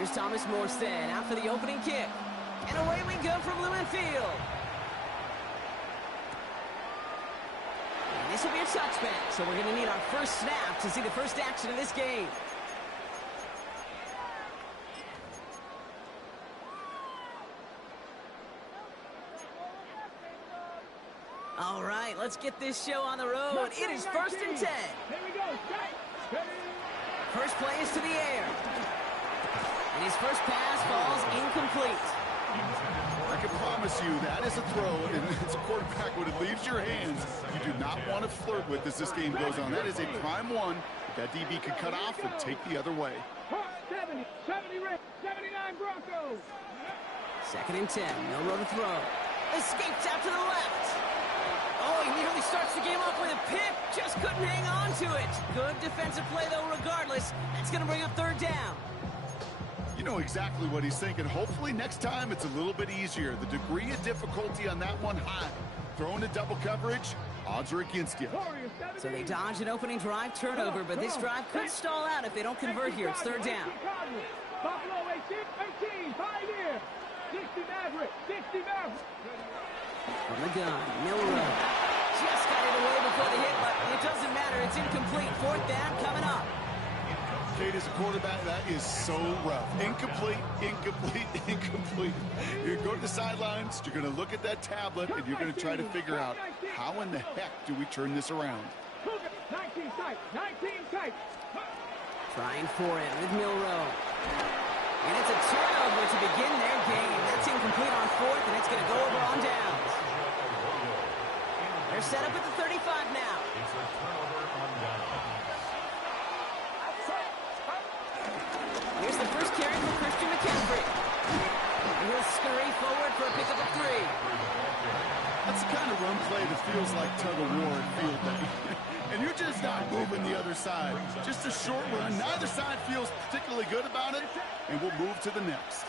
Here's Thomas Morstead out for the opening kick. And away we go from Lumen Field. And this will be a touchback, so we're going to need our first snap to see the first action of this game. All right, let's get this show on the road. It is 1st and 10. Here we go. First play is to the air. And his first pass falls incomplete. I can promise you that is a throw, and it's a quarterback when it leaves your hands. You do not want to flirt with as this game goes on. That is a prime one that DB could cut off and take the other way. 70, 79 Broncos. 2nd and 10. No room to throw. Escapes out to the left. Oh, he nearly starts the game off with a pick. Just couldn't hang on to it. Good defensive play, though, regardless. That's going to bring up 3rd down. You know exactly what he's thinking. Hopefully next time it's a little bit easier. The degree of difficulty on that one high. Throwing to double coverage, odds are against you. So they dodge an opening drive turnover, but this drive could stall out if they don't convert here. It's 3rd down. Buffalo 18, 5 here. 60 Maverick, 60 Maverick. From the gun, Milrow. Just got it away before the hit, but it doesn't matter. It's incomplete. 4th down coming up. Kate, as a quarterback, that is so rough. Incomplete, incomplete, incomplete. You're going to go to the sidelines, you're going to look at that tablet, and you're going to try to figure out how in the heck do we turn this around. 19 tight. Trying for it with Milrow. And it's a turnover to begin their game. That's incomplete on 4th, and it's going to go over on downs. They're set up at the 35 now. It's a turnover on downs. Here's the first carry for Christian McCaffrey. And he'll scurry forward for a pickup of 3. That's the kind of run play that feels like tug-of-war at field day. And you're just not moving the other side. Just a short run. Neither side feels particularly good about it. And we'll move to the next.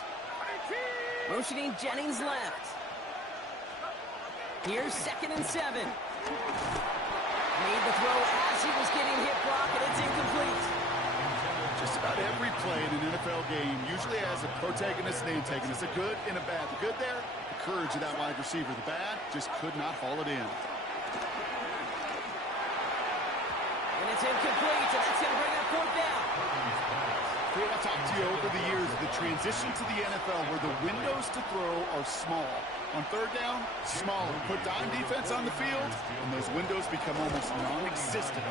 Motioning Jennings left. Here's 2nd and 7. Made the throw as he was getting hit block, and it's incomplete. Just about every play in an NFL game usually has a protagonist and antagonist. A good and a bad. The good there, the courage of that wide receiver. The bad, just could not haul it in. And it's incomplete, and that's going to bring up 4th down. I've talked to you over the years, the transition to the NFL where the windows to throw are small. On 3rd down, smaller. Put dime defense on the field, and those windows become almost non-existent.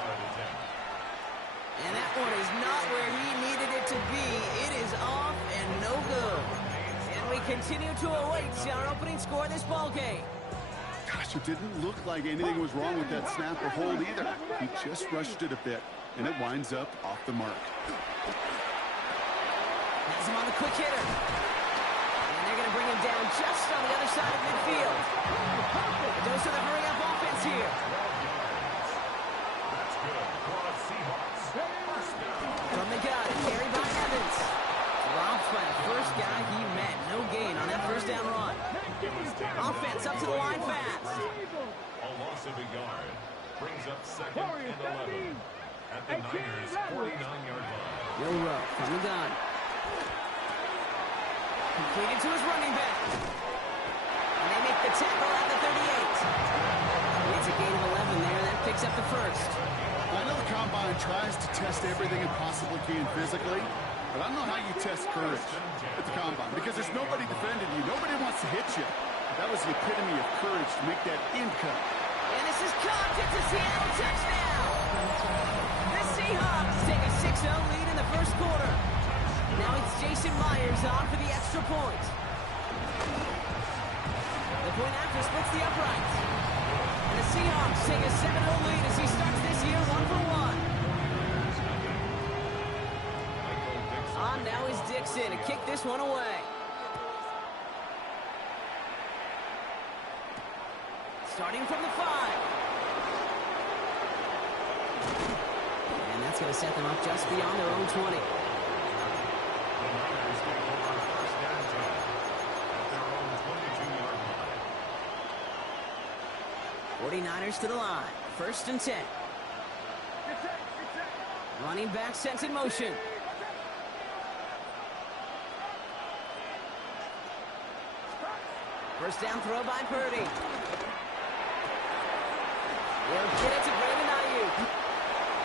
And that one is not where he needed it to be. It is off and no good. And we continue to await our opening score of this ball game. Gosh, it didn't look like anything was wrong with that snap or hold either. He just rushed it a bit, and it winds up off the mark. Has him on the quick hitter. And they're going to bring him down just on the other side of midfield. A dose of the hurry-up offense here. That's good for the Seahawks. From the gun, carried by Evans. Dropped by the first guy he met. No gain on that 1st down run. Offense up to the line fast. A loss of a yard brings up 2nd and 11 at the Niners' 49-yard line. Milrow from the gun. Completed to his running back. And they make the tackle at the 38. It's a gain of 11 there. That picks up the 1st. I know the Combine tries to test everything it possibly can physically, but I don't know how you test courage at the Combine because there's nobody defending you. Nobody wants to hit you. That was the epitome of courage to make that in cut. And this is caught. It's a Seattle touchdown. The Seahawks take a 6-0 lead in the 1st quarter. Now it's Jason Myers on for the extra point. The point after splits the uprights. And the Seahawks take a 7-0 lead as he starts this year 1-for-1. On now is Dixon to kick this one away. Starting from the 5. And that's going to set them up just beyond their own 20. The Niners take over 1st and 10 at their own 22-yard line. 49ers to the line. 1st and 10. Running back sent in motion. First down throw by Purdy. He'll get it to Brandon Ayuk.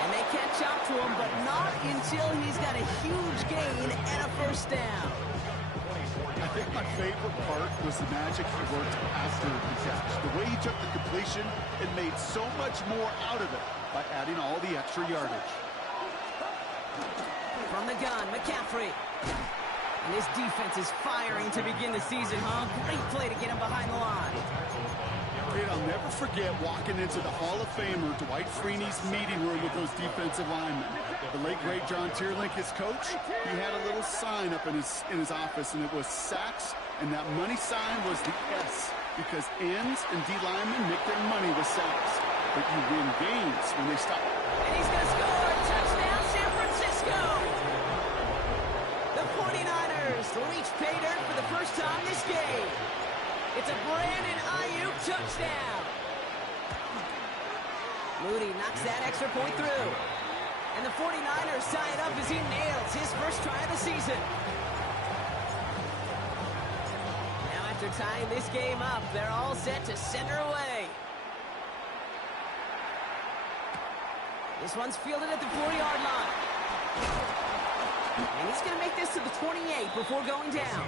And they catch up to him, but not until he's got a huge gain and a first down. I think my favorite part was the magic he worked after the catch. The way he took the completion and made so much more out of it by adding all the extra yardage. From the gun, McCaffrey. And this defense is firing to begin the season, huh? Great play to get him behind the line. And I'll never forget walking into the Hall of Famer Dwight Freeney's meeting room with those defensive linemen. The late, great John Tierlink, his coach, he had a little sign up in his office, and it was sacks, and that money sign was the S, because ends and D linemen make their money with sacks. But you win games when they stop. And he's going to score. Touchdown, San Francisco. The 49ers reach pay dirt for the first time this game. It's a Brandon Ayuk touchdown. Moody knocks that extra point through. And the 49ers tie it up as he nails his first try of the season. Now after tying this game up, they're all set to send her away. This one's fielded at the 4-yard line. And he's going to make this to the 28 before going down.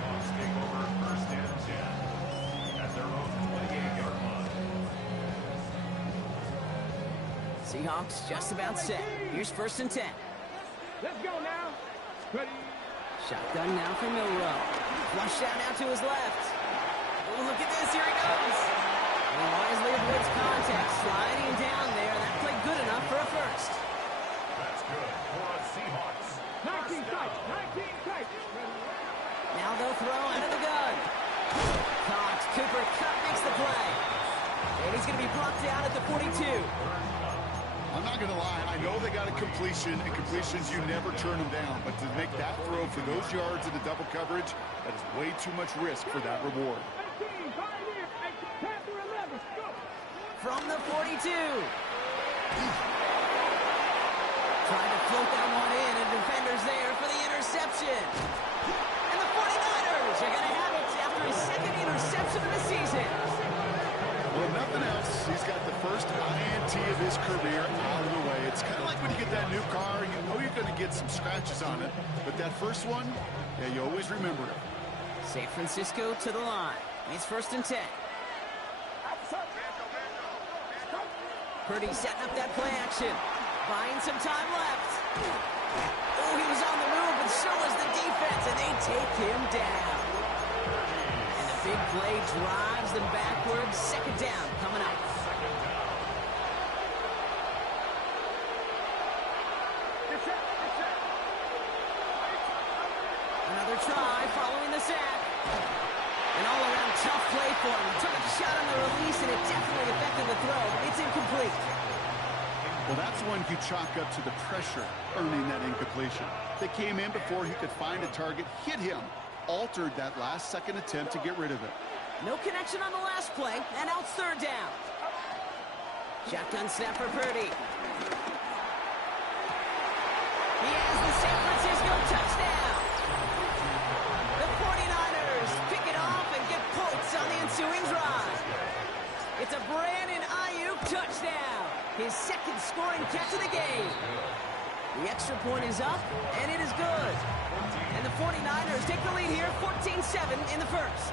Seahawks just about set. Here's first and 10. Let's go now. Ready. Shotgun now for Milrow. Flushed out now to his left. Oh, look at this. Here he goes. And he wisely avoids contact. Sliding down there. That played good enough for a first. That's good for a Seahawks. 19 tight. 19 tight. Now they'll throw out of the gun. Caught. Cooper Kupp makes the play. And he's going to be brought down at the 42. I'm not going to lie. I know they got a completion, and completions, you never turn them down. But to make that throw for those yards in the double coverage, that is way too much risk for that reward. 18, 5 here. 10 through 11. Go. From the 42. Trying to float that one in, and defenders there for the interception. And the 49ers are going to have it after his second interception of the season. Well, nothing else. He's got the first INT of his career out of the way. It's kind of like when you get that new car, you know you're going to get some scratches on it. But that first one, yeah, you always remember it. San Francisco to the line. It's first and 10. Purdy setting up that play action. Buying some time left. Oh, he was on the move, but so was the defense, and they take him down. And the big play drives them backwards. Second down coming up. Another try following the sack. An all-around tough play for him. Took a shot on the release, and it definitely affected the throw. It's incomplete. Well, that's one you chalk up to the pressure earning that incompletion. They came in before he could find a target, hit him, altered that last-second attempt to get rid of it. No connection on the last play, and now it's third down. Shotgun snap for Purdy. He has the San Francisco touchdown. The 49ers pick it off and get points on the ensuing drive. It's a Brandon Ayuk touchdown. His second scoring catch of the game. The extra point is up, and it is good. And the 49ers take the lead here, 14-7 in the first.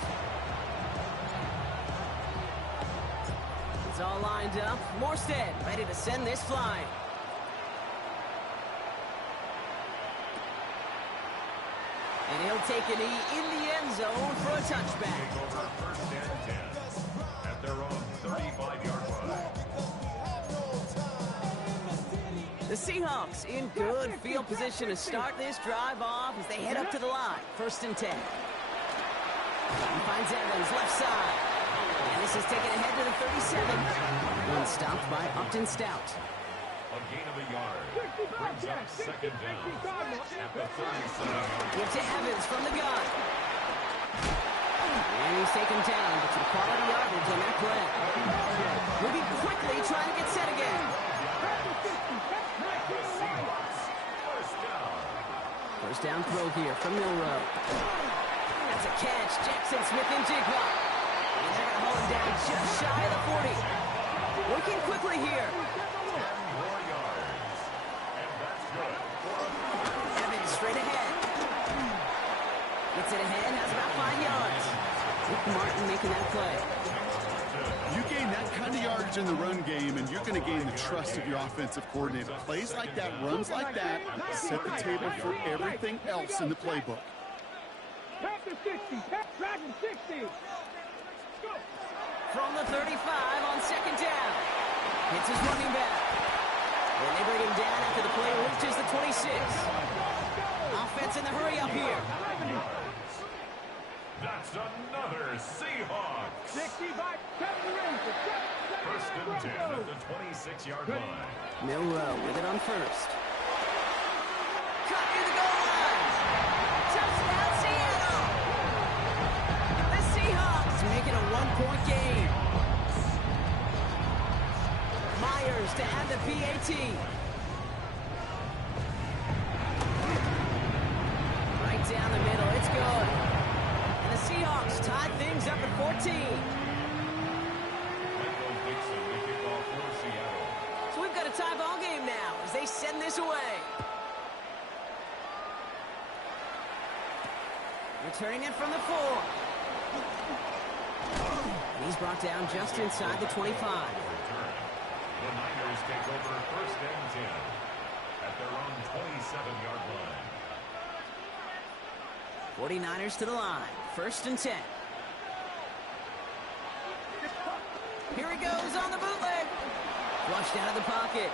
It's all lined up. Morstead ready to send this flying. And he'll take a knee in the end zone for a touchback. Over first and 10 at their own 35-yard line. The Seahawks in good field position to start this drive off as they head up to the line. First and 10. He finds Evans left side. And this is taken ahead to the 37. One stopped by Upton Stout. A gain of a yard. Brings up second down at the 37. Give to Evans from the gun. And he's taken down, but some quality yardage on that play. Moving quickly, trying to get set again. First down throw here from Milrow. That's a catch. Jackson Smith and Jigba. And just shy of the 40. Working quickly here. 10 more yards. And that's good. Evans straight ahead. Gets it ahead, has about 5 yards. Martin making that play. You gain that kind of yardage in the run game, and you're going to gain the trust of your offensive coordinator. Plays like that, runs like that, set the table for everything else in the playbook. Pack to 60. Pack to 60. Go. From the 35 on second down. Hits his running back. Then they bring him down after the play reaches the 26. Offense in the hurry up here. That's another Seahawks. 65. First and 10 at the 26-yard line. Milrow with it on first. Cut near the goal line. Touchdown, Seattle. The Seahawks make it a one-point game. Myers to add the PAT. Right down the middle. It's good. And the Seahawks tied things up at 14. So we've got a tie ball game now as they send this away. Returning it from the 4. And he's brought down just inside the 25. The Niners take over first and 10 at their own 27-yard line. 49ers to the line. First and 10. Here he goes on the bootleg. Flushed out of the pocket.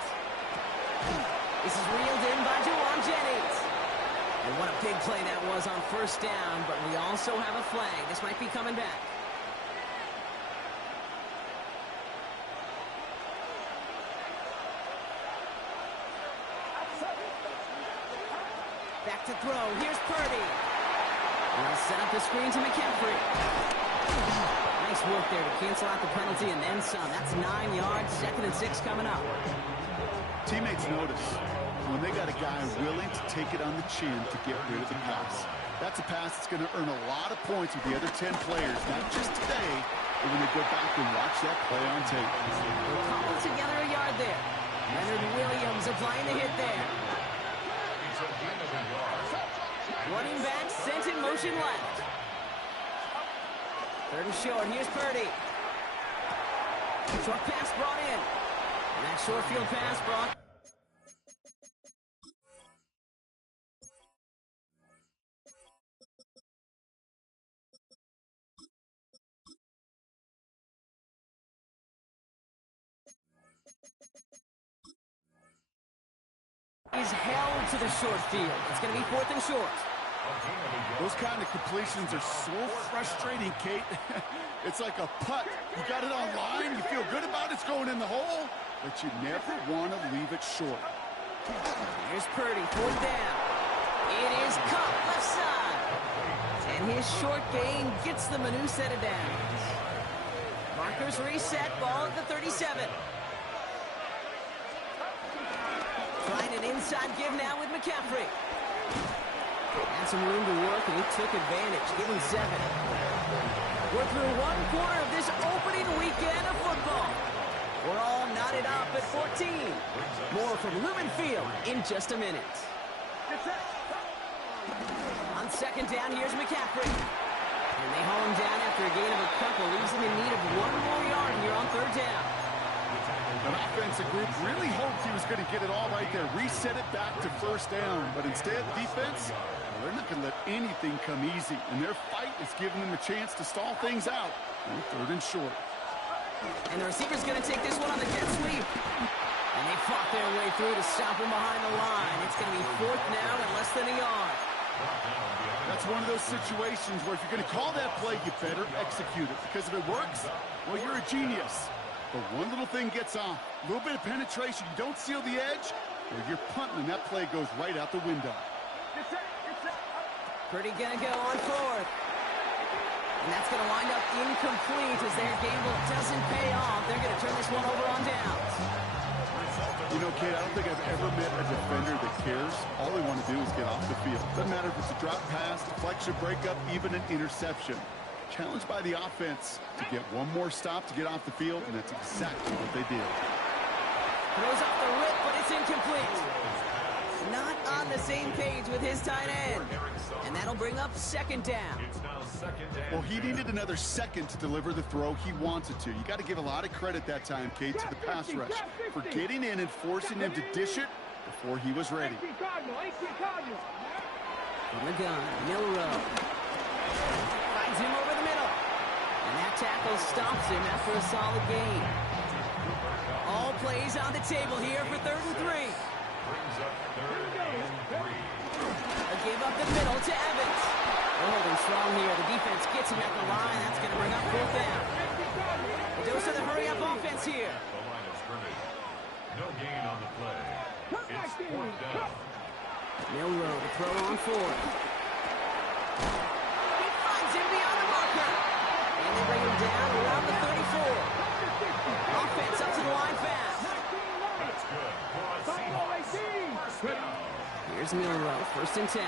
This is reeled in by Jawan Jennings. And what a big play that was on first down, but we also have a flag. This might be coming back. Back to throw. Here's Purdy. And he'll set up the screen to McCaffrey. Nice work there to cancel out the penalty and then some. That's 9 yards. Second and 6 coming up. Teammates notice when they got a guy willing to take it on the chin to get rid of the pass. That's a pass that's going to earn a lot of points with the other 10 players, not just today, but when they go back and watch that play on tape. We'll cobble together a yard there. Leonard Williams applying the hit there. Running back sent in motion left. Third and short. Here's Purdy. Short pass brought in. And that short field pass brought. Is held to the short field. It's going to be fourth and short. Those kind of completions are so frustrating, Kate. It's like a putt. You got it on line, you feel good about it's going in the hole, but you never want to leave it short. Here's Purdy, fourth down. It is Cup, left side. And his short gain gets them a new set of downs. Markers reset, ball at the 37. Trying an inside give now with McCaffrey. Had some room to work, and he took advantage. Give him 7. We're through one quarter of this opening weekend of football. We're all knotted up at 14. More from Lumen Field in just a minute. On second down, here's McCaffrey. And they haul him down after a gain of a couple. Leaves him in need of 1 more yard here on third down. An offensive group really hoped he was going to get it all right there, reset it back to first down. But instead, defense, they're not going to let anything come easy. And their fight is giving them a chance to stall things out on third and short. And the receiver's going to take this one on the jet sweep. And they fought their way through to stop him behind the line. It's going to be fourth now and less than a yard. That's one of those situations where if you're going to call that play, you better execute it. Because if it works, well, you're a genius. But one little thing gets off, a little bit of penetration, you don't seal the edge, or you're punting and that play goes right out the window. Purdy gonna go on fourth. And that's gonna wind up incomplete as their gamble doesn't pay off. They're gonna turn this one over on downs. You know, Kate, I don't think I've ever met a defender that cares. All they want to do is get off the field. Doesn't matter if it's a drop pass, deflection, breakup, even an interception. Challenged by the offense to get one more stop to get off the field, and that's exactly what they did. Throws off the rip, but it's incomplete. Not on the same page with his tight end. And that'll bring up second down. Well, he needed another second to deliver the throw he wanted to. You got to give a lot of credit that time, Kate, to the pass rush for getting in and forcing him to dish it before he was ready. From the gun, Milrow. Finds him over the middle. And that tackle stops him after a solid gain. All plays on the table here for 3rd and 3. Brings up 3rd and 3. A give up the middle to Evans. They're holding strong here. The defense gets him at the line. That's going to bring up 4th down. A dose of the hurry-up offense here. The line of scrimmage. No gain on the play. It's 4th down. Milrow to throw on 4th. He finds him beyond the marker. And they bring him down around the 34. Offense up to the line fast. That's good. For a Seahawks. First down. Here's Milrow, 1st and 10.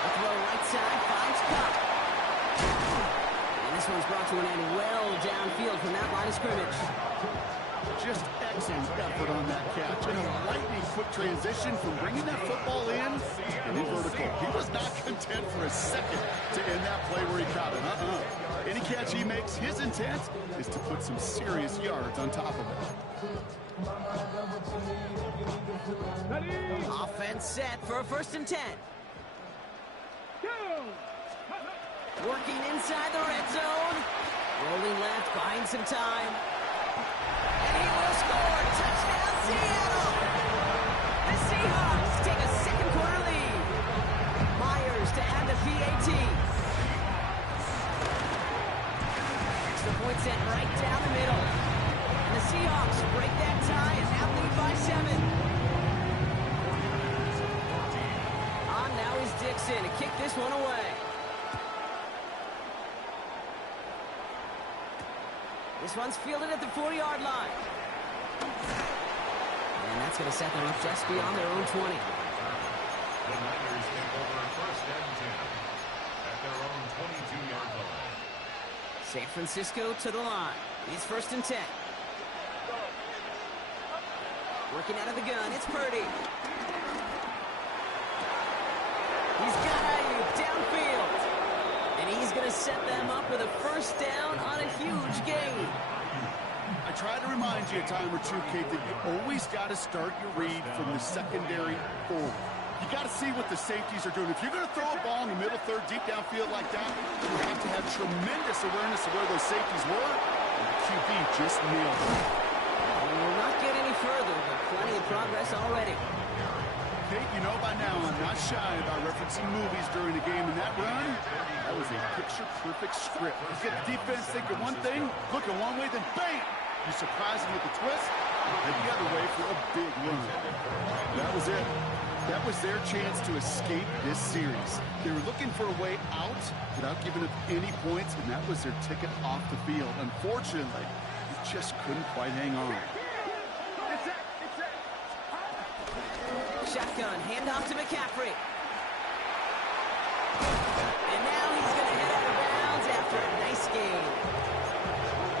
A throw right side, finds Cup. And this one's brought to an end well downfield from that line of scrimmage. Just excellent effort on that catch. And a lightning quick transition from bringing that football in and in vertical. He was not content for a second to end that play where he caught it. Any catch he makes, his intent is to put some serious yards on top of it. Offense set for a 1st and 10. Working inside the red zone. Rolling left, buying some time. And he will score. Touchdown, Seattle! The Seahawks take a 2nd quarter lead. Myers to add the PAT. Extra point set right down the middle. And the Seahawks break that tie and now lead by 7. On now is Dixon to kick this one away. This one's fielded at the 4-yard line. And that's going to set them up just beyond their own 20. The Niners take over 1st and 10 at their own 22-yard line. San Francisco to the line. It's 1st and 10. Working out of the gun, it's Purdy. He's got Ayuk downfield. And he's going to set them up with a 1st down on a huge gain. I try to remind you a time or two, Kate, that you always got to start your read from the secondary forward. You got to see what the safeties are doing. If you're going to throw a ball in the middle third, deep downfield like that, you have to have tremendous awareness of where those safeties were. And the QB just nailed it. And we'll not get any further, but plenty of progress already. Kate, you know by now I'm not shy about referencing movies during a game, and that run, that was a picture-perfect script. You get the defense thinking one thing, looking one way, then bam! You surprise them with a twist, and head the other way for a big run. That was it. That was their chance to escape this series. They were looking for a way out without giving up any points, and that was their ticket off the field. Unfortunately, they just couldn't quite hang on. Shotgun, handoff to McCaffrey. And now he's going to head out of bounds after a nice game.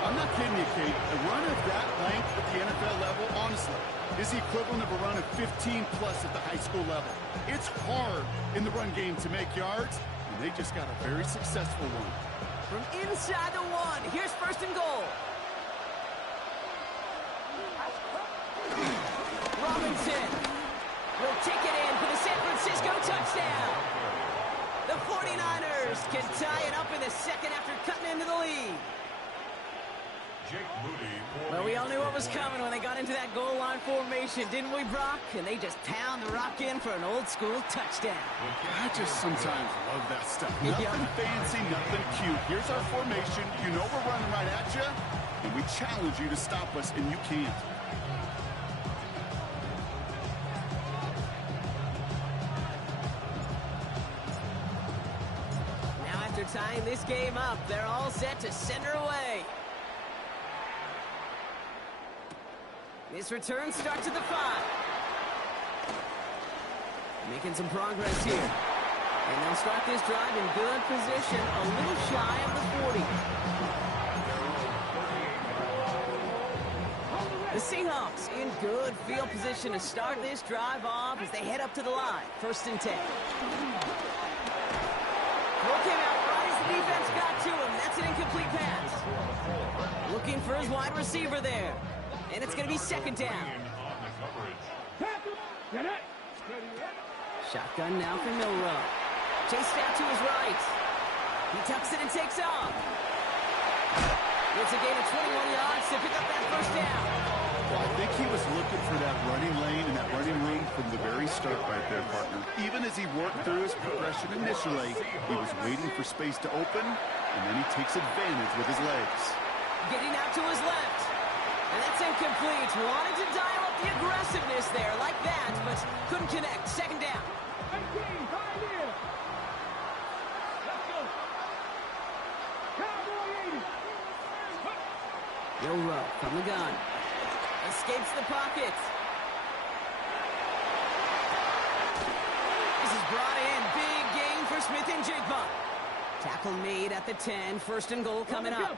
I'm not kidding you, Kate. A run of that length at the NFL level, honestly, is the equivalent of a run of 15-plus at the high school level. It's hard in the run game to make yards, and they just got a very successful one. From inside the 1, here's 1st and goal. Robinson will take it in for the San Francisco touchdown. The 49ers can tie it up in the 2nd after cutting into the lead. Well, we all knew what was coming when they got into that goal line formation, didn't we, Brock? And they just pound the rock in for an old-school touchdown. I just sometimes love that stuff. Nothing fancy, nothing cute. Here's our formation. You know we're running right at you, and we challenge you to stop us, and you can't. Now, after tying this game up, they're all set to send her away. This return starts at the 5. Making some progress here. And they'll start this drive in good position, a little shy of the 40. The Seahawks in good field position to start this drive off as they head up to the line. 1st and 10. Throw came out right as the defense got to him. That's an incomplete pass. Looking for his wide receiver there. And it's going to be 2nd down. Shotgun now for Milrow. Chased out to his right. He tucks it and takes off. It's a gain of 21 yards to pick up that 1st down. Well, I think he was looking for that running lane and that running room from the very start right there, partner. Even as he worked through his progression initially, he was waiting for space to open, and then he takes advantage with his legs. Getting out to his left. And that's incomplete. Wanted to dial up the aggressiveness there like that, but couldn't connect. 2nd down. 18, 5 here. Let's go. Cowboy 80. Milrow from the gun. Escapes the pocket. This is brought in. Big gain for Smith and Jigba. Tackle made at the 10. 1st and goal coming up.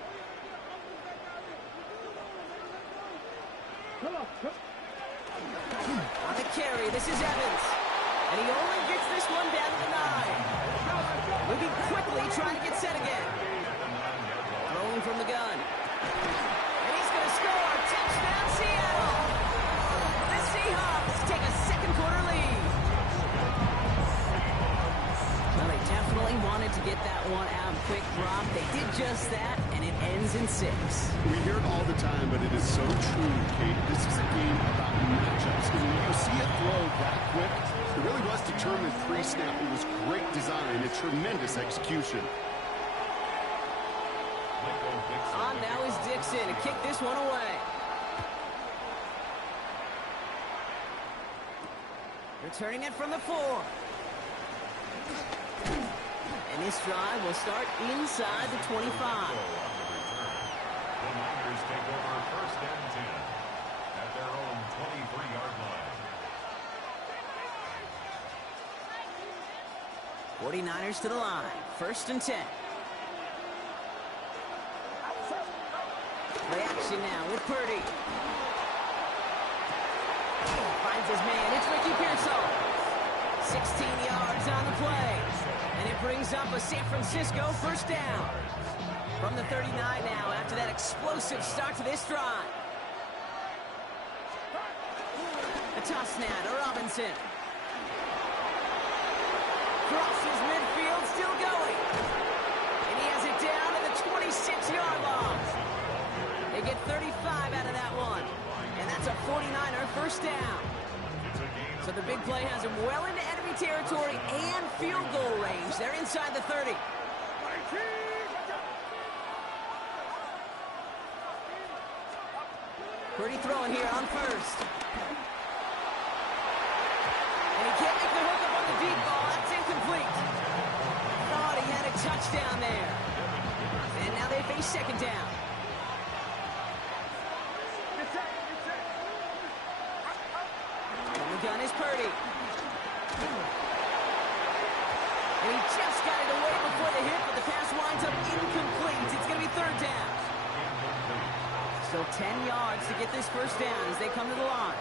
On the carry, this is Evans. And he only gets this one down to the 9. Moving quickly, trying to get set again. Throwing from the gun. And he's going to score. Touchdown, Seattle. The Seahawks take a 2nd quarter lead. Well, they definitely wanted to get that one out quick drop. They did just that, and it ends in 6. We hear it all the time, but it is so true, Kate. This is a game about matchups. And when you see a throw that quick, it really was determined pre-snap. It was great design and tremendous execution. On now is Dixon to kick this one away. Returning it from the 4. And this drive will start inside the 25. The Niners take over 1st and 10 at their own 23-yard line. 49ers to the line. 1st and 10. Play action now with Purdy. Finds his man. It's Ricky Pearsall. 16 yards on the play. And it brings up a San Francisco 1st down. From the 39 now after that explosive start to this drive. A toss now to Robinson. Crosses midfield, still going. And he has it down to the 26-yard line. They get 35 out of that one. And that's a 49er 1st down. So the big play has him well into enemy territory and field goal range. They're inside the 30. Purdy throwing here on 1st. And he can't make the hook up on the deep ball. That's incomplete. Thought he had a touchdown there. And now they face 2nd down. Gun is Purdy. And he just got it away before the hit, but the pass winds up incomplete. It's going to be 3rd down. Still 10 yards to get this 1st down as they come to the line.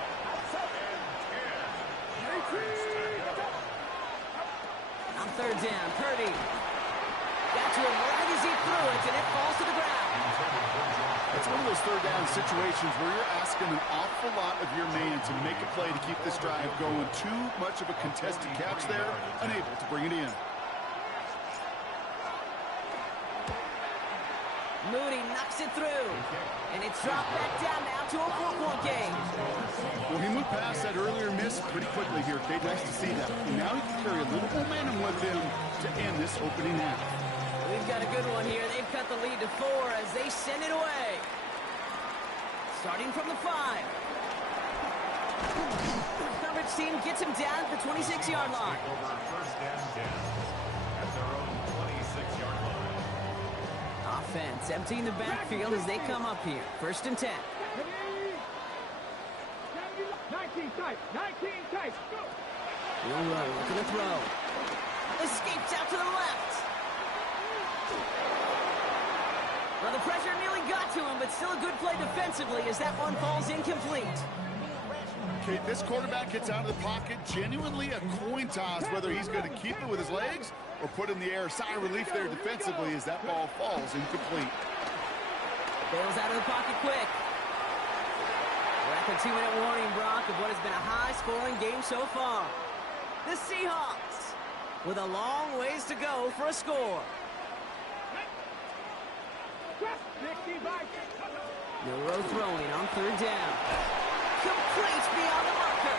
On 3rd down, Purdy. Got to him right as he threw it, and it falls to the ground. It's one of those 3rd down situations where you're asking an awful lot of your man to make a play to keep this drive going. Too much of a contested catch there, unable to bring it in. Moody knocks it through, and it's dropped back down now to a 4-point game. Well, he moved past that earlier miss pretty quickly here, Kate. Nice to see that. And now he can carry a little momentum with him to end this opening half. We've got a good one here. They've cut the lead to 4 as they send it away. Starting from the 5. Coverage team gets him down at the 26-yard line. Over 1st and 10 at their own 26-yard line. Offense emptying the backfield as they come up here. 1st and 10. 19 tight. 19 tight. Go. Milrow looking to throw. Escapes out to the left. Well, the pressure nearly got to him, but still a good play defensively as that one falls incomplete. Okay, this quarterback gets out of the pocket, genuinely a coin toss whether he's going to keep it with his legs or put it in the air. Sigh of relief there defensively as that ball falls incomplete. Bails out of the pocket quick. We're at the 2-minute warning, Brock, of what has been a high-scoring game so far. The Seahawks with a long ways to go for a score. Milroe throwing on third down. Complete beyond the marker.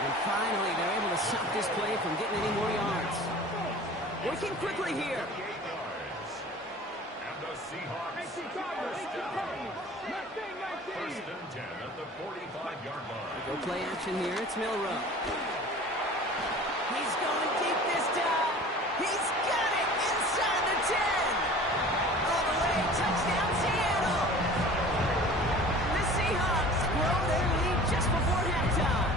And finally, they're able to stop this play from getting any more yards. Working quickly here. And the Seahawks first and 10 at the 45-yard line. Go play action here. It's Milroe. He's going deep this time. He's got it inside the 10. All the way. Touchdown, Seattle. The Seahawks grow their lead just before halftime.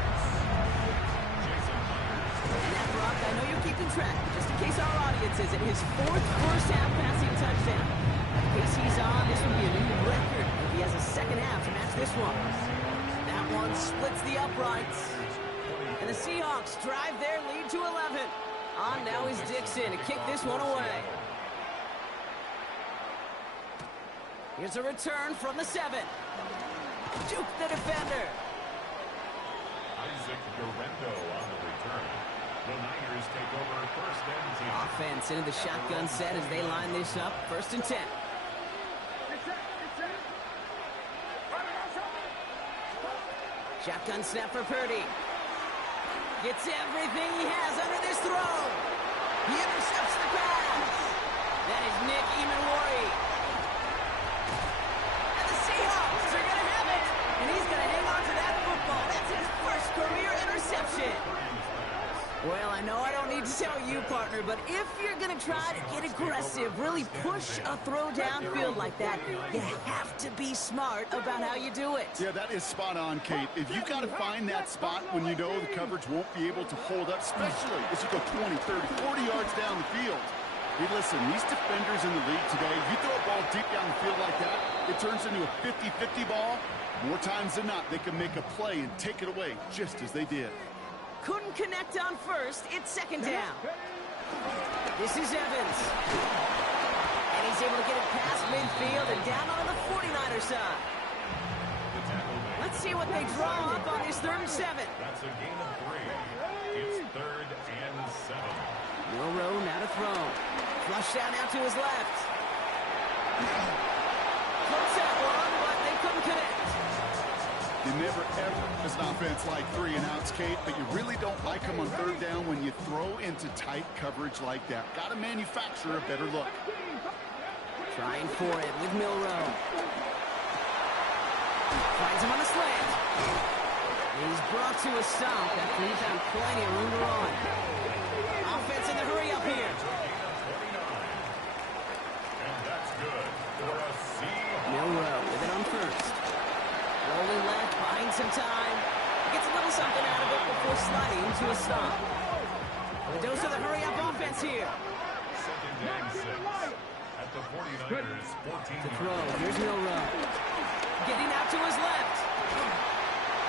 Now, Brock, I know you're keeping track, but just in case our audience isn't, his fourth first-half passing touchdown. In case he's on, this would be a new record if he has a second half to match this one. That one splits the uprights. And the Seahawks drive their lead to 11. On now is Dixon to kick this one away. Here's a return from the 7. Juke the defender. Isaac Guerrero on the return. The Niners take over first and 10. Offense into the shotgun set as they line this up. First and 10. Shotgun snap for Purdy. Gets everything he has under this throw. He intercepts the pass. That is Nick Emenwari. And the Seahawks are going to have it. And he's going to hang on to that football. That's his first career interception. Well, I know I don't need to tell you, partner, but if you're going to try to get aggressive, really push a throw downfield like that, you have to be smart about how you do it. Yeah, that is spot on, Kate. If you've got to find that spot when you know the coverage won't be able to hold up, especially as you go 20, 30, 40 yards down the field. Hey, listen, these defenders in the league today, you throw a ball deep down the field like that, it turns into a 50-50 ball. More times than not, they can make a play and take it away just as they did. Couldn't connect on first. It's second down. This is Evans. And he's able to get it past midfield and down on the 49er side. Let's see what they draw up on this 3rd and 7. That's a gain of 3. It's 3rd and 7. Milroe now to throw. Flush down out to his left. Close that one, but they couldn't connect. You never, ever, as an offense, like 3 and outs, Kate, but you really don't like them on 3rd down when you throw into tight coverage like that. Got to manufacture a better look. Trying for it with Milroe. Finds him on the slant. He's brought to a stop after he found plenty of room to run. Offense in the hurry up here. And that's good for a Seahawks. Milroe with it on first. Rolling left, buying some time. Gets a little something out of it before sliding to a stop. The dose of the hurry-up offense here. Second and 6 at the 49ers 14. To throw, here's Milroe. Getting out to his left.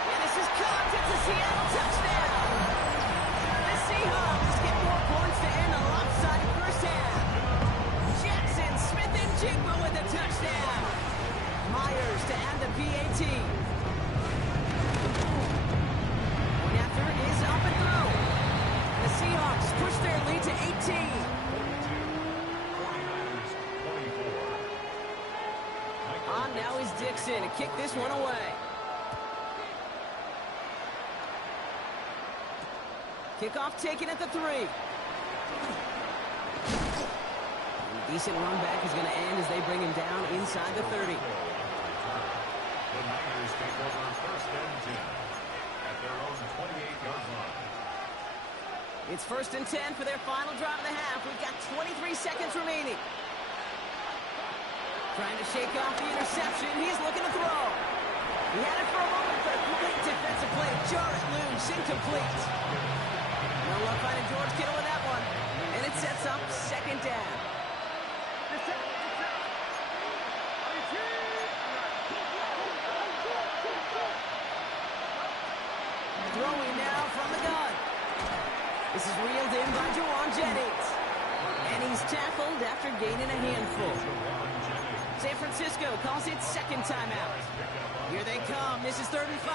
And this is caught. It's a Seattle touchdown. The Seahawks get more points to end a lopsided first half. Jackson, Smith, and Jigba with a touchdown. Myers to add the PAT. Point after is up and through. The Seahawks push their lead to 18. 49ers 24. On now is Dixon to kick this one away. Kickoff taken at the 3. Decent run back is going to end as they bring him down inside the 30. The Niners take over first and 10 at their own 28-yard line. It's first and 10 for their final drive of the half. We've got 23 seconds remaining. Trying to shake off the interception. He's looking to throw. He had it for a moment, but a great defensive play. Jar it loose, incomplete. No No luck finding George Kittle with that one. And it sets up second down. Throwing now from the gun. This is reeled in by Jawan Jennings. And he's tackled after gaining a handful. San Francisco calls it second timeout. Here they come. This is 3rd and 5.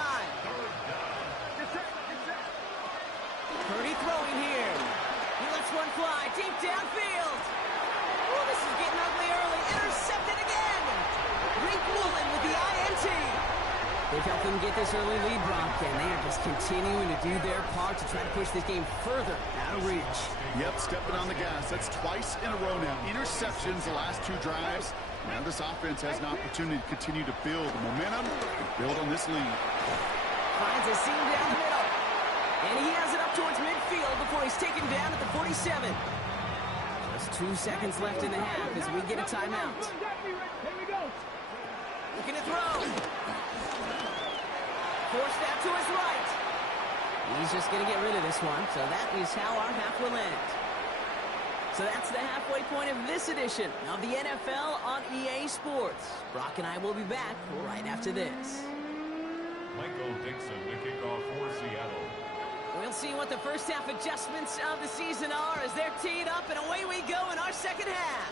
Purdy throwing here. He lets one fly deep downfield. Oh, this is getting ugly early. Intercepted again. Rick Woolen with the INT. They've helped them get this early lead, Brock, and they are just continuing to do their part to try to push this game further out of reach. Yep, stepping on the gas. That's twice in a row now. Interceptions the last 2 drives. Now this offense has an opportunity to continue to build the momentum and build on this lead. Finds a seam down the middle. And he has it up towards midfield before he's taken down at the 47. Just 2 seconds left in the half as we get a timeout. Looking to throw. Forced out to his right. He's just going to get rid of this one. So that is how our half will end. So that's the halfway point of this edition of the NFL on EA Sports. Brock and I will be back right after this. Michael Dixon to kick off for Seattle. We'll see what the first half adjustments of the season are as they're teed up, and away we go in our second half.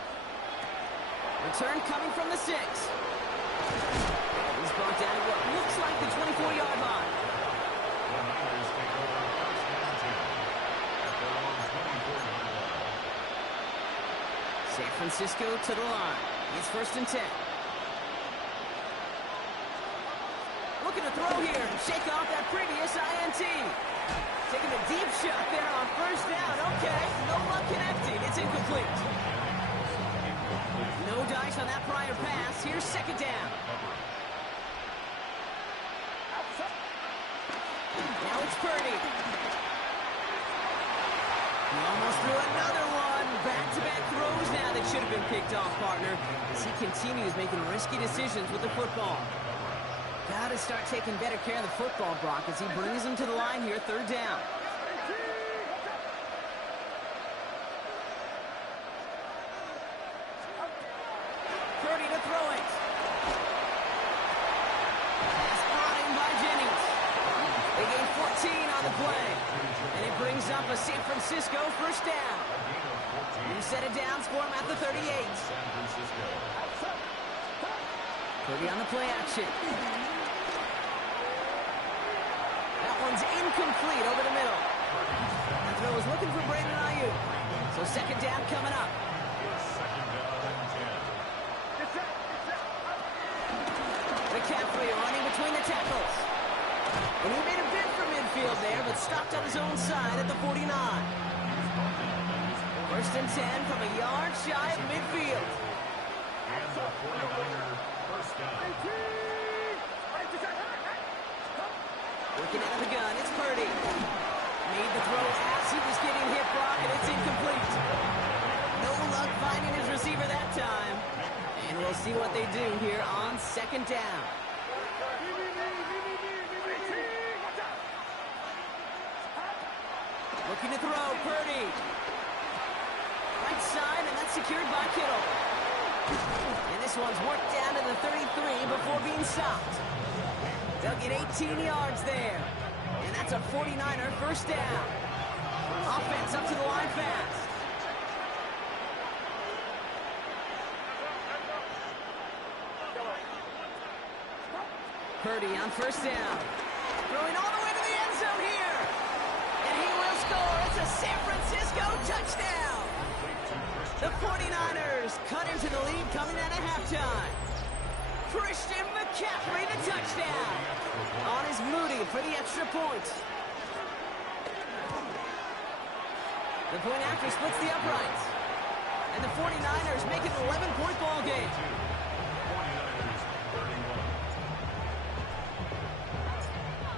Return coming from the 6. He's brought down at what looks like the 24-yard line. The Niners take over first and 10 at their own 24-yard line. San Francisco to the line. It's 1st and 10. Looking to throw here and shake off that previous INT. Taking a deep shot there on 1st down. Okay, no luck connecting. It's incomplete. No dice on that prior pass. Here's 2nd down. Now it's Purdy. He almost threw another one. Back-to-back throws now that should have been picked off, partner, as he continues making risky decisions with the football. Got to start taking better care of the football, Brock, as he brings him to the line here, 3rd down. Purdy to throw it. Pass brought in by Jennings. They gain 14 on the play. And it brings up a San Francisco 1st down. New set of downs for him at the 38. Purdy on the play action. That one's incomplete over the middle. That throw was looking for Brandon Ayuk. So 2nd down coming up. McCaffrey running between the tackles. And he made a bid for midfield there, but stopped on his own side at the 49. 1st and 10 from a yard shy of midfield. And the 49er first down. Working out of the gun, it's Purdy. Made the throw as he was getting hit, Brock, and it's incomplete. No luck finding his receiver that time. And we'll see what they do here on 2nd down. Looking to throw, Purdy. Right side, and that's secured by Kittle. And this one's worked down to the 33 before being stopped. They'll get 18 yards there. And that's a 49er 1st down. Offense up to the line fast. Purdy on 1st down. Throwing all the way to the end zone here. And he will score. It's a San Francisco touchdown. The 49ers cut into the lead coming out of halftime. Christian McCaffrey, the touchdown. On his Moody for the extra point. The point after splits the uprights. And the 49ers make it an 11-point ball game. 49ers 31.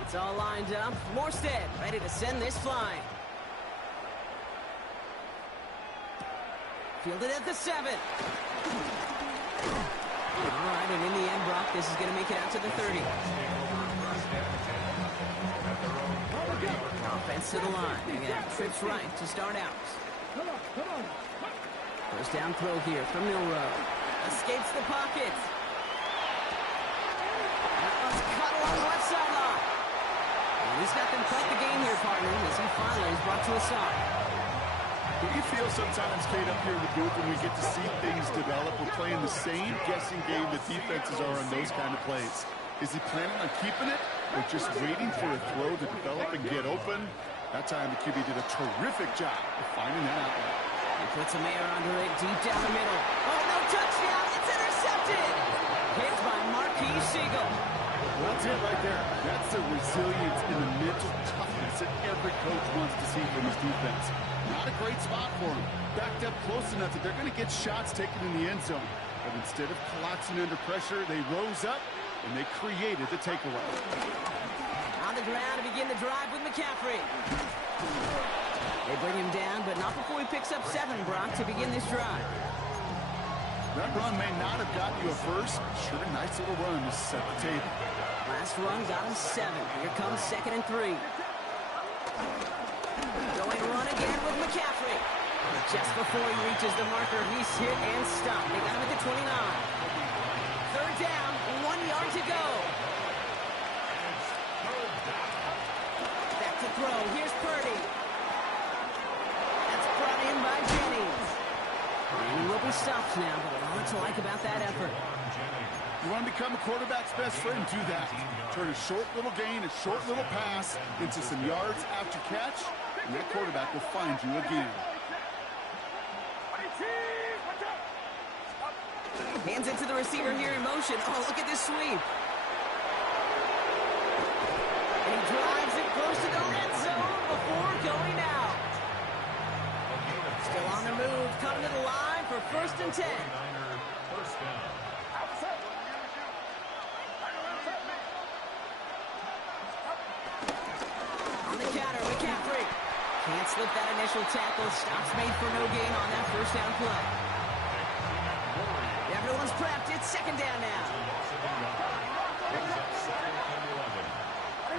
It's all lined up. Morstead ready to send this flying. Fielded at the 7. All right, and in the end, Brock, this is going to make it out to the 30. Offense to the line. They got trips right to start out. First down throw here from Milrow. Escapes the pocket. That one's caught along the left sideline. And he's got them quite the game here, partner, as he finally is brought to a stop. What you feel sometimes, Kate, up here in the booth when we get to see things develop, we're playing the same guessing game that defenses are on those kind of plays. Is he planning on keeping it or just waiting for a throw to develop and get open? That time the QB did a terrific job of finding that outlet. He puts a man under it deep down the middle. Oh, no touchdown. It's intercepted. Picked by Marquise Siegel. That's it right there. That's the resilience and the mental toughness that every coach wants to see from his defense. Not a great spot for him. Backed up close enough that they're going to get shots taken in the end zone. But instead of collapsing under pressure, they rose up and they created the takeaway. On the ground to begin the drive with McCaffrey. They bring him down, but not before he picks up 7, Brock, to begin this drive. That run may not have gotten you a first. Sure, a nice little run to set the table. Last run got him 7. Here comes 2nd and 3. Going run again with McCaffrey. Just before he reaches the marker, he's hit and stopped. They got him at the 29. 3rd down, 1 yard to go. Back to throw. Here's Purdy. That's brought in by Jennings. And he will be stopped now, but a lot to like about that effort. You want to become a quarterback's best friend, do that. Turn a short little gain, a short little pass into some yards after catch, and that quarterback will find you again. Hands it to the receiver here in motion. Oh, look at this sweep. And he drives it close to the red zone before going out. Still on the move, coming to the line for 1st and 10. On the counter, McCaffrey. Can't slip that initial tackle. Stops made for no gain on that 1st down play. Everyone's prepped. It's 2nd down now.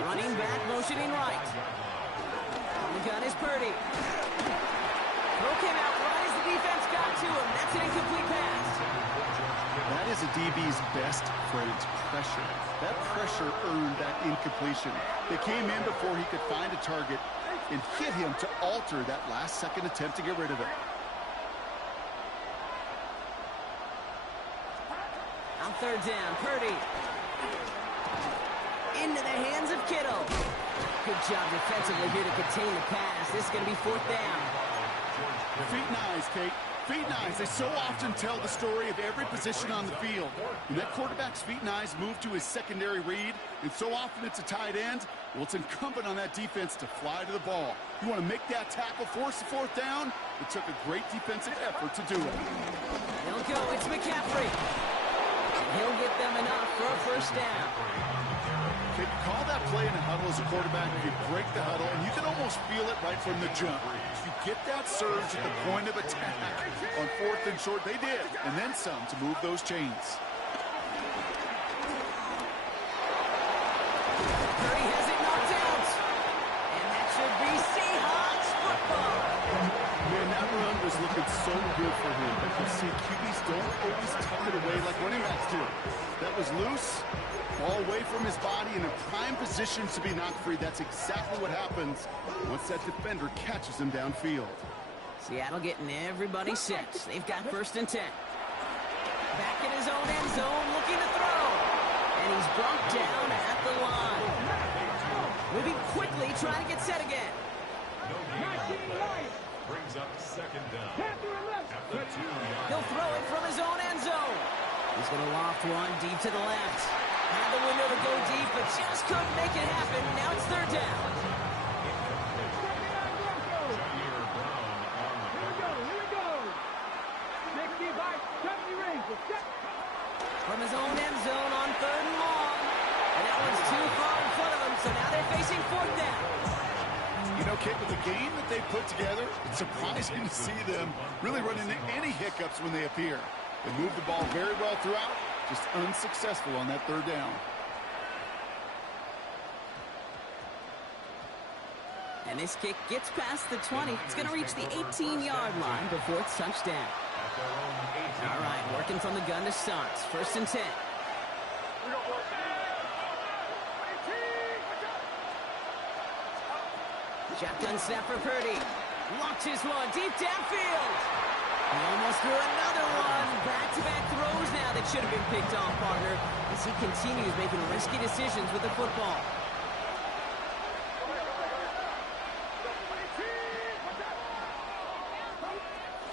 Running back, motioning right. On the gun is Purdy. Throw came out right as the defense got to him. That's an incomplete pass. That is a DB's best friend, pressure. That pressure earned that incompletion. They came in before he could find a target and hit him to alter that last-second attempt to get rid of it. On 3rd down, Purdy. Into the hands of Kittle. Good job defensively here to contain the pass. This is going to be 4th down. Feet and eyes, Kate. Feet and eyes. They so often tell the story of every position on the field. When that quarterback's feet and eyes move to his secondary read, and so often it's a tight end, well, it's incumbent on that defense to fly to the ball. You want to make that tackle, force the 4th down? It took a great defensive effort to do it. He'll go. It's McCaffrey. He'll get them enough for a 1st down. Can you call that play in a huddle as a quarterback? You break the huddle, and you can almost feel it right from the jump. You get that surge at the point of attack on 4th and short. They did, and then some to move those chains. Curry has it knocked out. And that should be Seahawks football. Man, that run was looking so good for him. But you see, QBs don't always tuck it away like running backs do. That was loose. Ball away from his body in a prime position to be knocked free. That's exactly what happens once that defender catches him downfield. Seattle getting everybody set. They've got 1st and 10. Back in his own end zone, looking to throw. And he's brought down at the line. Moving quickly, trying to get set again. Brings up 2nd down. He'll throw it from his own end zone. He's going to loft one deep to the left. Had the window to go deep, but just couldn't make it happen. Now it's 3rd down. From his own end zone on 3rd and long. And that one's too far in front of him, so now they're facing 4th down. You know, Kate, with the game that they put together, it's surprising to see them really run into any hiccups when they appear. They move the ball very well throughout, just unsuccessful on that 3rd down. And this kick gets past the 20. It's going to reach the 18-yard line before it's touchdown. All right, working from the gun to start. 1st and 10. Shotgun snap for Purdy. Launches one deep downfield. He almost threw another one. Back-to-back throws now that should have been picked off, partner, as he continues making risky decisions with the football.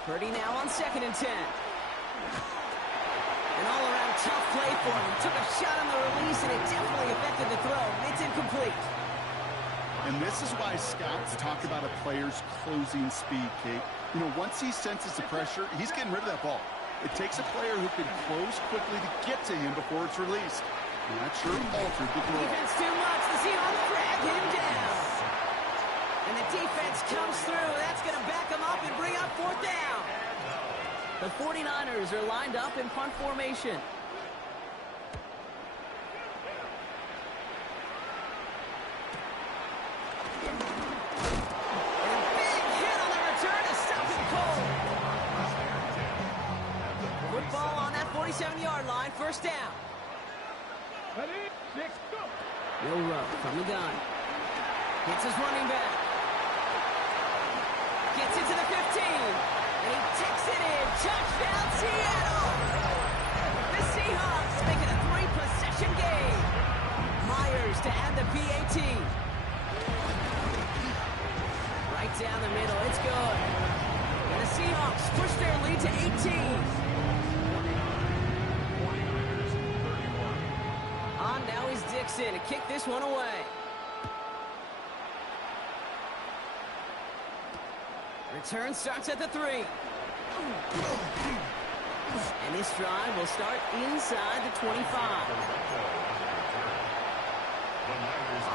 Purdy now on 2nd and 10. An all-around tough play for him. Took a shot on the release, and it definitely affected the throw. It's incomplete. And this is why scouts talk about a player's closing speed, Kate. You know, once he senses the pressure, he's getting rid of that ball. It takes a player who can close quickly to get to him before it's released. And that sure altered the throw. Defense too much. The Seahawks drag him down. And the defense comes through. That's going to back him up and bring up 4th down. The 49ers are lined up in punt formation. Football on that 47-yard line, 1st down. Will Rowe from the gun. Hits his running back. Gets it to the 15. And he takes it in. Touchdown, Seattle! The Seahawks make it a 3-possession game. Myers to add the PAT. Right down the middle. It's good. And the Seahawks push their lead to 18. Now is Dixon to kick this one away. Return starts at the 3. And this drive will start inside the 25.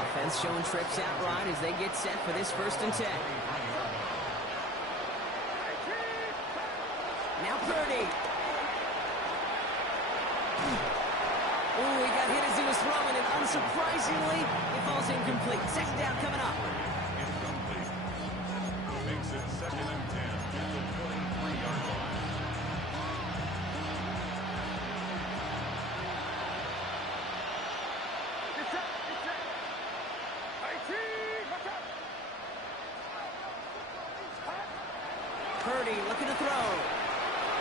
Offense showing trips out right as they get set for this 1st and 10. Now Purdy. Ooh, he got hit as he was throwing, and unsurprisingly, it falls incomplete. 2nd down coming up. Incomplete. Makes it 2nd and 10 at the 23-yard line. Purdy looking to throw.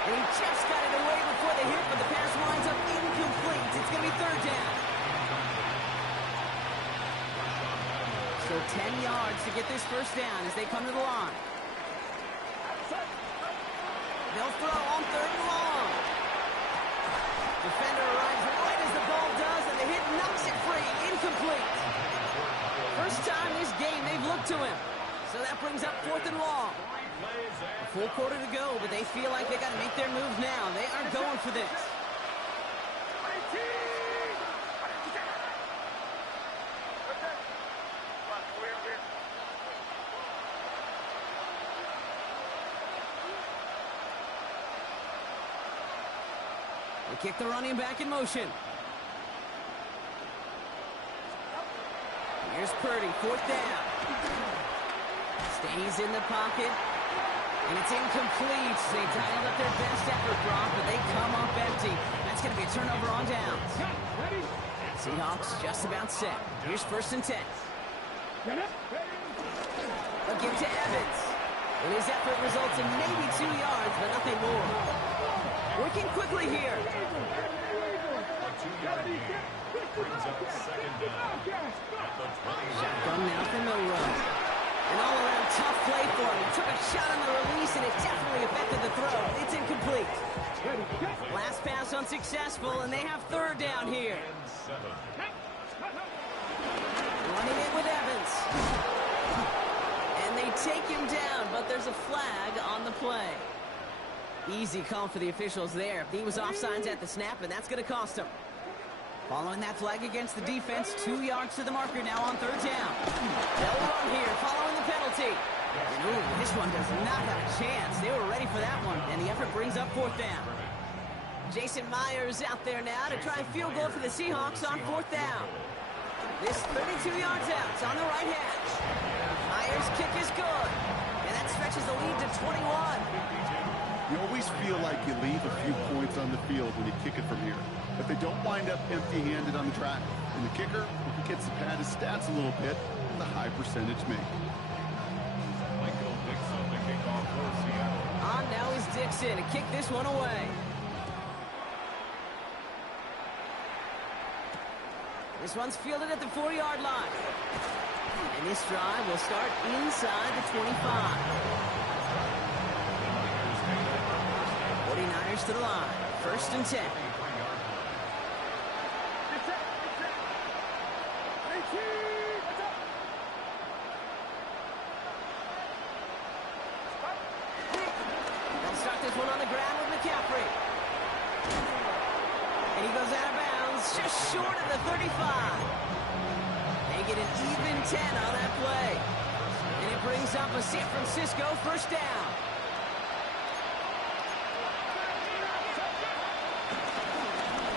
And he just got it away before the hit, but the pass winds up incomplete. It's going to be 3rd down. So 10 yards to get this 1st down as they come to the line. They'll throw on 3rd and long. Defender arrives right as the ball does, and the hit knocks it free. Incomplete. First time this game they've looked to him. So that brings up 4th and long. A full quarter to go, but they feel like they got to make their moves now. They are going for this. They kick the running back in motion. Here's Purdy, 4th down. Stays in the pocket. And it's incomplete. They dialed up their best effort, Brock, but they come up empty. That's going to be a turnover on downs. Seahawks just about set. Here's 1st and 10. A give to Evans. And his effort results in maybe 2 yards, but nothing more. Working quickly here. A 2-yard gain brings up 2nd down at the 20. Shotgun now for Milrow. An all-around tough play for him. He took a shot on the release, and it definitely affected the throw. It's incomplete. Last pass unsuccessful, and they have 3rd down here. Running it with Evans. And they take him down, but there's a flag on the play. Easy call for the officials there. He was offsides at the snap, and that's going to cost him. Following that flag against the defense, 2 yards to the marker now on 3rd down. They'll run here following the penalty. And ooh, this one does not have a chance. They were ready for that one, and the effort brings up 4th down. Jason Myers out there now to try a field goal for the Seahawks on 4th down. This 32 yards out. It's on the right hash. 49ers kick is good. And that stretches the lead to 21. You always feel like you leave a few points on the field when you kick it from here. But they don't wind up empty-handed on the track. And the kicker, if he gets to pad his stats a little bit, the high percentage make. On now is Dixon to kick this one away. This one's fielded at the 4-yard line. And this drive will start inside the 25. 49ers to the line. 1st and 10. They'll start this one on the ground with McCaffrey. And he goes out of bounds, just short of the 35. They get an even 10 on that play. And it brings up a San Francisco 1st down.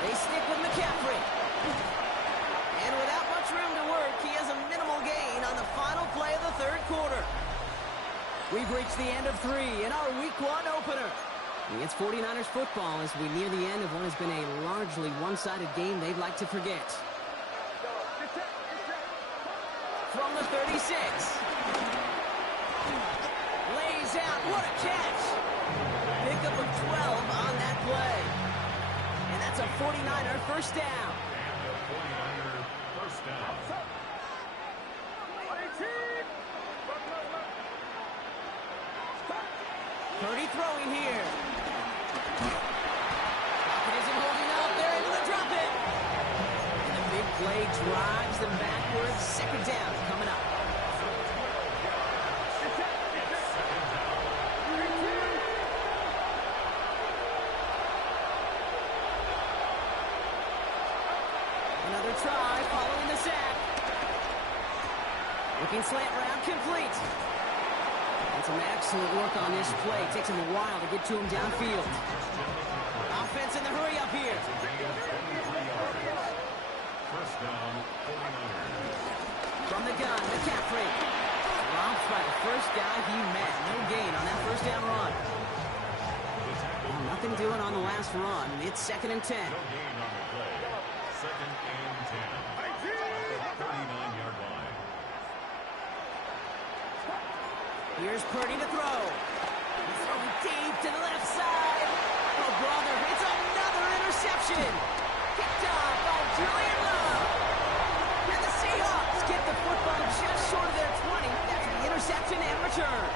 They stick with McCaffrey. And without much room to work, he has a minimal gain on the final play of the 3rd quarter. We've reached the end of 3 in our Week 1 opener. It's 49ers football as we near the end of what has been a largely one-sided game they'd like to forget. From the 36. Lays out. What a catch. Pickup of 12 on that play. And that's a 49er 1st down. And a 49er 1st down. 30 throwing here. Pocket isn't holding up. They're able to drop it. And the big play drives them backwards. 2nd down coming up. Another try following the sack. Looking slant route complete. And some excellent work on this play. Takes him a while to get to him downfield. Offense in the hurry up here. 1st down, 49ers. From the gun, McCaffrey. Dropped by the 1st guy he met. No gain on that 1st down run. Well, nothing doing on the last run. It's 2nd and 10. No gain on the play. 2nd and 10. At the 39-yard line. Here's Purdy to throw. He's throwing deep to the left side. Oh, brother, it's another interception. Picked off by Julian Love. And the Seahawks get the football just short of their 20. That's the interception and return.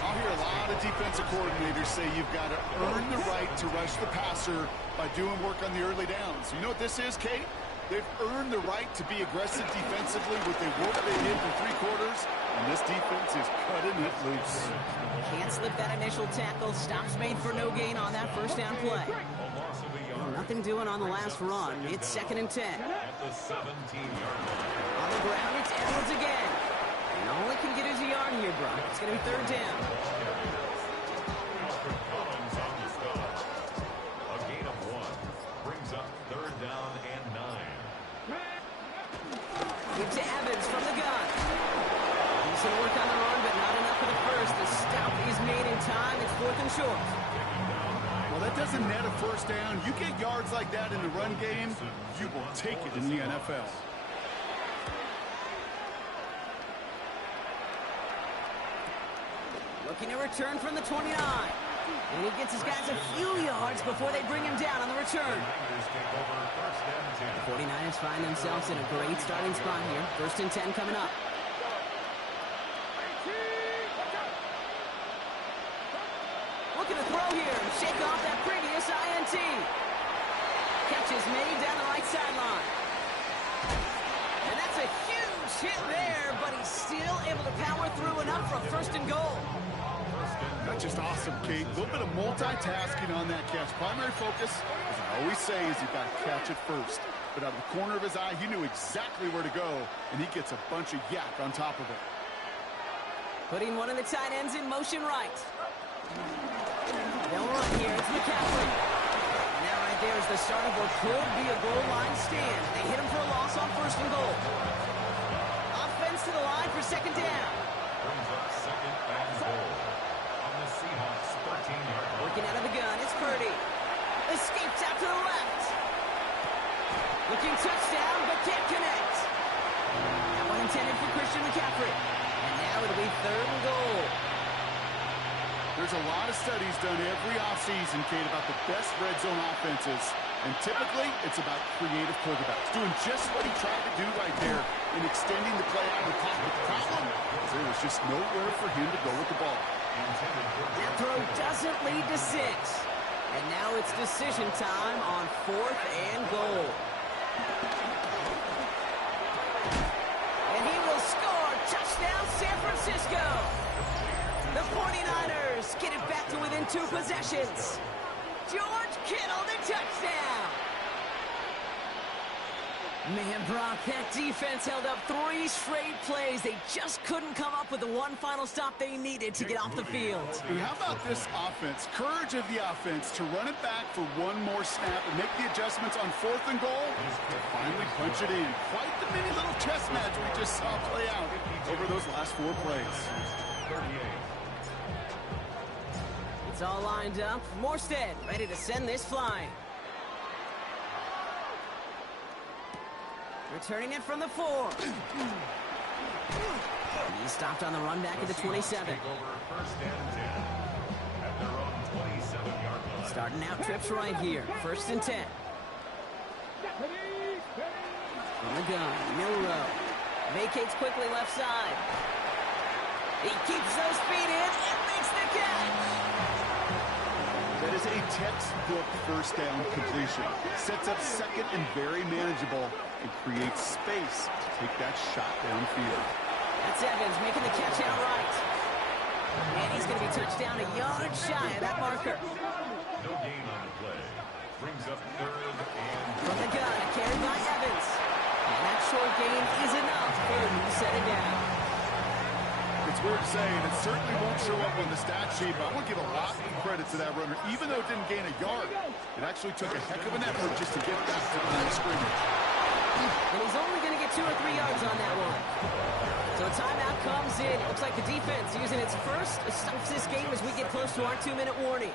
I'll hear a lot of defensive coordinators say you've got to earn the right to rush the passer by doing work on the early downs. You know what this is, Kate? They've earned the right to be aggressive defensively with the work they did for 3 quarters, and this defense is cutting it loose. Can't slip that initial tackle. Stops made for no gain on that 1st down play. Well, nothing doing on the last run. It's 2nd and 10. At the 17-yard line. On the ground, it's Edwards again. And all he can get is a yard here, Brock. It's going to be 3rd down. Alfred Collins on the stop. A gain of 1. Brings up 3rd down and 9. Give to Evans from the gun. Decent work on the run, but not enough for the 1st. The stop is made in time. It's 4th and short. Well, that doesn't net a 1st down. You get yards like that in the run game, you will take it in the NFL. Looking to return from the 29. And he gets his guys a few yards before they bring him down on the return. The 49ers find themselves in a great starting spot here. 1st and 10 coming up. Looking to throw here and shake off that previous INT. Catch is made down the right sideline. And that's a huge hit there, but he's still able to power through enough for a 1st and goal. That's just awesome, Kate. A little bit of multitasking on that catch. Primary focus, as I always say, is you've got to catch it first. But out of the corner of his eye, he knew exactly where to go, and he gets a bunch of yak on top of it. Putting one of the tight ends in motion right. They'll run here. It's McCaffrey. And that right there is the start of what could be a goal line stand. They hit him for a loss on 1st and goal. Offense to the line for 2nd down. Looking touchdown, but can't connect. That one intended for Christian McCaffrey. And now it'll be 3rd and goal. There's a lot of studies done every offseason, Kate, about the best red zone offenses. And typically, it's about creative quarterbacks, doing just what he tried to do right there in extending the play out of the pocket. The problem is there was just nowhere for him to go with the ball. That throw doesn't lead to 6. And now it's decision time on 4th and goal. And he will score. Touchdown, San Francisco. The 49ers get it back to within 2 possessions. George Kittle, the touchdown. Man, Brock, that defense held up 3 straight plays. They just couldn't come up with the one final stop they needed to get off the field. And how about this offense? Courage of the offense to run it back for one more snap and make the adjustments on 4th and goal to finally punch it in. Quite the mini little chess match we just saw play out over those last 4 plays. It's all lined up. Morstead ready to send this flying. Returning it from the 4. He stopped on the run back at the 27. Starting out trips right here. 1st and 10. From the gun, Milrow. Vacates quickly left side. He keeps those feet in and makes the catch. That is a textbook 1st down completion. Sets up 2nd and very manageable and creates space to take that shot downfield. That's Evans making the catch outright. And he's going to be touched down a yard shy of that marker. No gain on the play. Brings up 3rd and... From the gun, carried by Evans. And that short gain is enough for him to set it down. It's weird saying it certainly won't show up on the stat sheet, but I want to give a lot of credit to that runner. Even though it didn't gain a yard, it actually took a heck of an effort just to get back to the line of scrimmage. And he's only going to get 2 or 3 yards on that one. So a timeout comes in. It looks like the defense using its first stops this game as we get close to our 2-minute warning.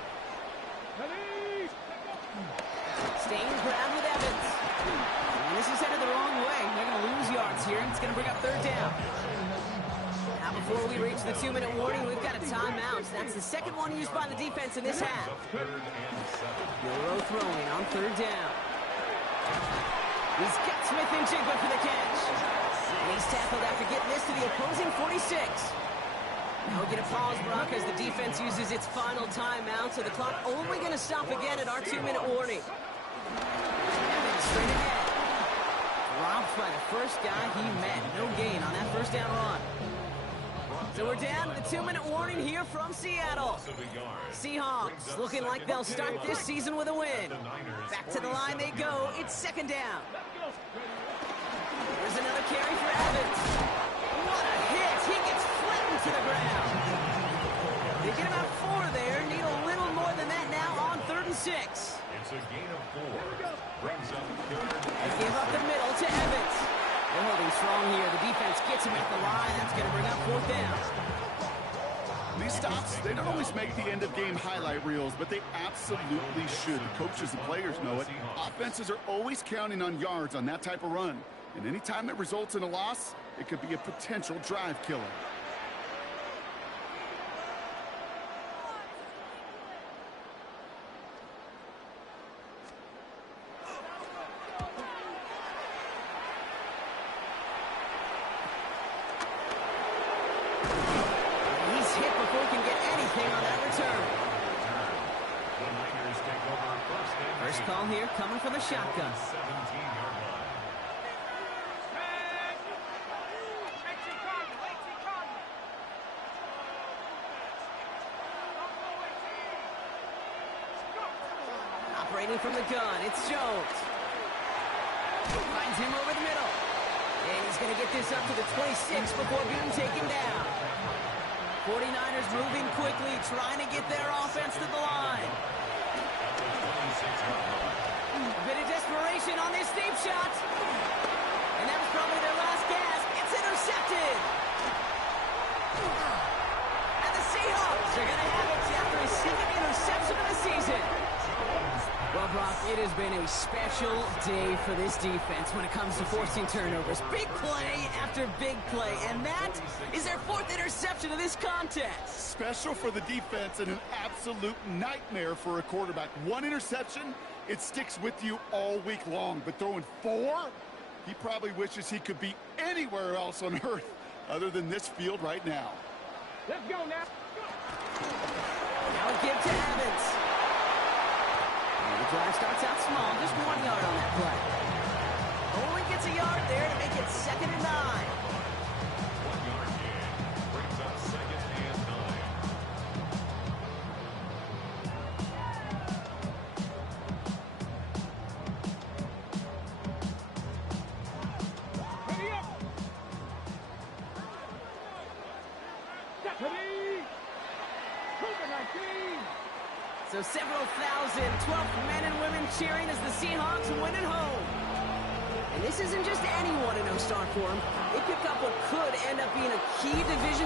Staying ground with Evans. And this is headed the wrong way. They're going to lose yards here, and it's going to bring up 3rd down. Now, before we reach the 2-minute warning, we've got a timeout. That's the 2nd one used by the defense in this half. Milrow throwing on 3rd down. He's got Smith and Jigba for the catch. And he's tackled after getting this to the opposing 46. Now we get a pause, Brock, as the defense uses its final timeout, so the clock only going to stop again at our 2-minute warning. Evans straight ahead. Dropped by the first guy he met. No gain on that 1st down run. So we're down to the 2-minute warning here from Seattle. Seahawks looking like they'll start this season with a win. Back to the line they go. It's 2nd down. There's another carry for Evans. What a hit. He gets flattened to the ground. They get about 4 there. Need a little more than that now on 3rd and 6. It's a gain of 4. Brings up 3rd. They give up the middle to Evans. They're holding strong here. The defense gets him at the line. That's going to bring up 4th down. These stops, they don't always make the end-of-game highlight reels, but they absolutely should. The coaches and players know it. Offenses are always counting on yards on that type of run. And anytime it results in a loss, it could be a potential drive killer. First call here coming from the shotgun. 17-yard line. Operating from the gun, it's Jones. Finds him over the middle. And he's going to get this up to the 26 before being taken down. 49ers moving quickly, trying to get their offense to the line. A bit of desperation on this deep shot. And that was probably their last gasp. It's intercepted. And the Seahawks are going to have it after his 2nd interception of the season. Well, Brock, it is been a special day for this defense when it comes to forcing turnovers. Big play after big play, and that is their 4th interception of this contest. Special for the defense and an absolute nightmare for a quarterback. 1 interception, it sticks with you all week long, but throwing 4, he probably wishes he could be anywhere else on earth other than this field right now. Let's go now. Now give to Evans. And the drive starts out small, just 1 yard on that play. Only gets a yard there to make it 2nd and 9. 1-yard gain brings up 2nd and 9. Ready up. Stephanie. Cover 19. So several thousand 12th men and women cheering as the Seahawks win at home. And this isn't just any 1-0 start for them. They pick up what could end up being a key division